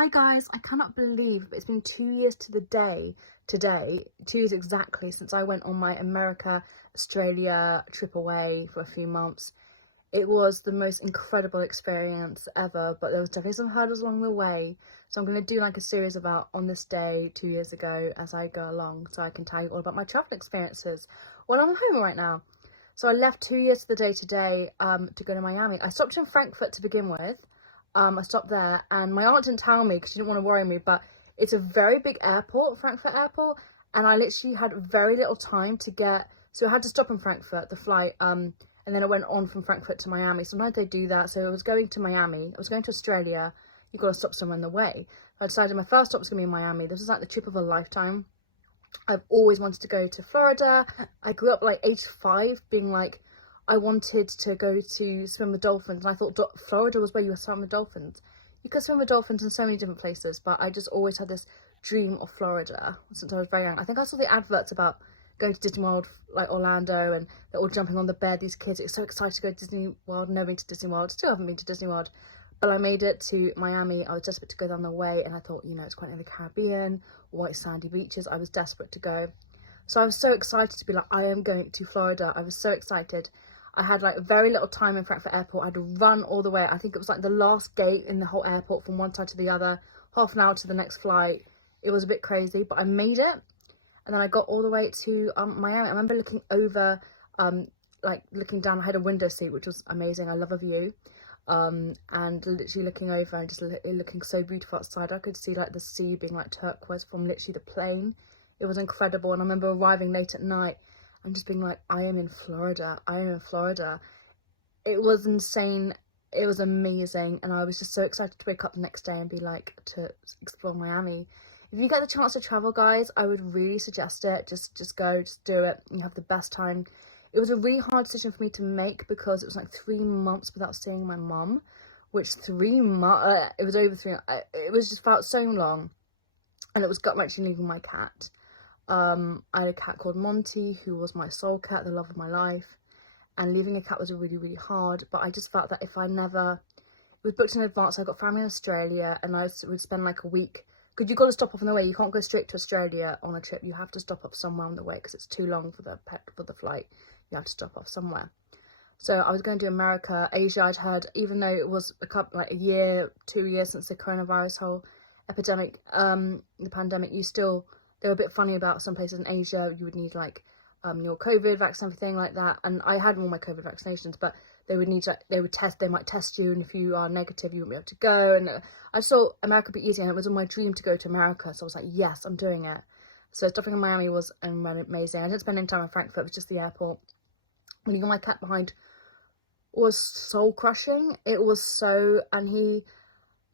Hi guys, I cannot believe it's been 2 years to the day today, 2 years exactly since I went on my America, Australia trip away for a few months. It was the most incredible experience ever, but there was definitely some hurdles along the way. So I'm going to do like a series about on this day 2 years ago as I go along, so I can tell you all about my travel experiences while I'm home right now. So I left 2 years to the day today to go to Miami. I stopped in Frankfurt to begin with. I stopped there, and my aunt didn't tell me because she didn't want to worry me, but it's a very big airport, Frankfurt Airport, and I literally had very little time to get, so I had to stop in Frankfurt, the flight, and then I went on from Frankfurt to Miami. Sometimes they do that, so I was going to Miami, I was going to Australia, you've got to stop somewhere on the way. I decided my first stop was going to be in Miami. This was like the trip of a lifetime. I've always wanted to go to Florida. I grew up like 85 being like, I wanted to go to swim with dolphins, and I thought Florida was where you were swim with dolphins. You could swim with dolphins in so many different places, but I just always had this dream of Florida since I was very young. I think I saw the adverts about going to Disney World, like Orlando, and they're all jumping on the bed. These kids are so excited to go to Disney World. Never been to Disney World. Still haven't been to Disney World. But I made it to Miami. I was desperate to go down the way, and I thought, you know, it's quite near the Caribbean, white sandy beaches. I was desperate to go. So I was so excited to be like, I am going to Florida. I was so excited. I had like very little time in Frankfurt Airport. I had to run all the way. I think it was like the last gate in the whole airport from one side to the other, half an hour to the next flight. It was a bit crazy, but I made it. And then I got all the way to Miami. I remember looking over, like looking down. I had a window seat, which was amazing. I love a view. And literally looking over and just looking so beautiful outside. I could see like the sea being like turquoise from literally the plane. It was incredible. And I remember arriving late at night and just being like, I am in Florida. I am in Florida. It was insane. It was amazing. And I was just so excited to wake up the next day and be like, to explore Miami. If you get the chance to travel, guys, I would really suggest it. Just go, just do it. You have the best time. It was a really hard decision for me to make because it was like 3 months without seeing my mum, which 3 months, it was over 3, it was just felt so long. And it was gut-wrenching leaving my cat. I had a cat called Monty, who was my soul cat, the love of my life. And leaving a cat was really, really hard. But I just felt that if I never, it was booked in advance. I got family in Australia, and I would spend like a week. Because you've got to stop off on the way. You can't go straight to Australia on a trip. You have to stop off somewhere on the way because it's too long for the flight. You have to stop off somewhere. So I was going to America, Asia. I'd heard, even though it was like a year, 2 years since the coronavirus whole epidemic, the pandemic, they were a bit funny about some places in Asia. You would need like your COVID vaccine, everything like that. And I had all my COVID vaccinations, but they might test you, and if you are negative, you won't be able to go. And I saw America be easy, and it was my dream to go to America. So I was like, yes, I'm doing it. So stopping in Miami was amazing. I didn't spend any time in Frankfurt. It was just the airport. Leaving my cat behind was soul crushing. It was so, and he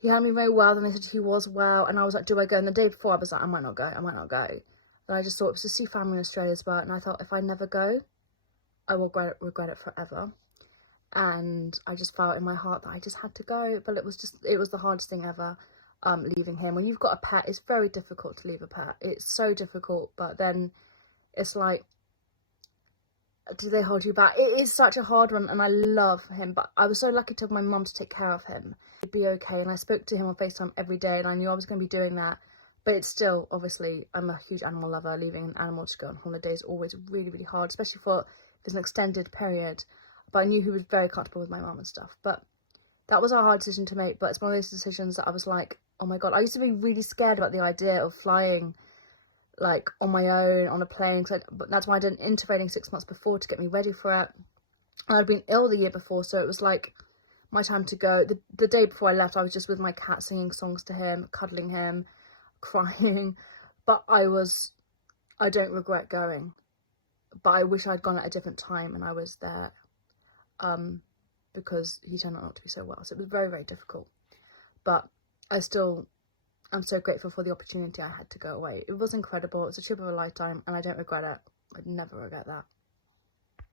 had me very well. Then they said he was well, and I was like, do I go? And the day before I was like, I might not go. And I just thought it was to see family in Australia as well. And I thought, if I never go, I will regret it forever. And I just felt in my heart that I just had to go. But it was the hardest thing ever, leaving him. When you've got a pet, it's very difficult to leave a pet. It's so difficult. But then it's like, do they hold you back? It is such a hard one, and I love him, but I was so lucky to have my mum to take care of him. He'd be okay, and I spoke to him on FaceTime every day, and I knew I was going to be doing that. But it's still, obviously, I'm a huge animal lover. Leaving an animal to go on holiday is always really, really hard, especially for if it's an extended period. But I knew he was very comfortable with my mum and stuff. But that was a hard decision to make, but it's one of those decisions that I was like, oh my God. I used to be really scared about the idea of flying like on my own on a plane, but that's why I did an intervailing 6 months before to get me ready for it. And I'd been ill the year before, so it was like my time to go. The day before I left, I was just with my cat singing songs to him, cuddling him, crying. But I don't regret going, but I wish I'd gone at a different time and I was there, because he turned out not to be so well. So it was very, very difficult, but I'm so grateful for the opportunity I had to go away. It was incredible. It was a trip of a lifetime, and I don't regret it. I'd never regret that.